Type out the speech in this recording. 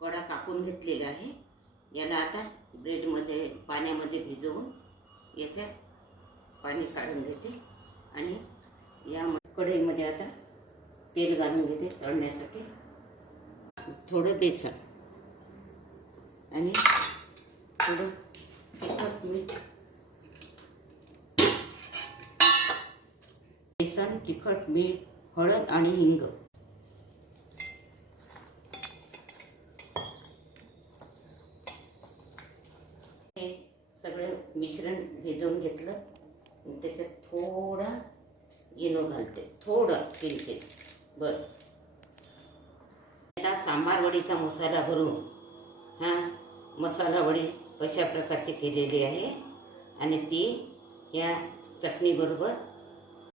कडा कापून घेतलेला आहे. याला आता ब्रेडमध्ये पाण्यामध्ये भिजवून याच्यात पाणी काढून घेते आणि या कढईमध्ये आता तेल घालून घेते तळण्यासाठी. थोडं बेसन आणि थोडं तिखट मीठ. बेसन, तिखट, मीठ, हळद आणि हिंग. हे सगळं मिश्रण भिजवून घेतलं. त्याच्यात थोडा इनो घालते, थोडं किंचित बस. आता सांबार वडीचा मसाला भरून मसाला वडी कशा प्रकारची केलेली आहे आणि ती या चटणीबरोबर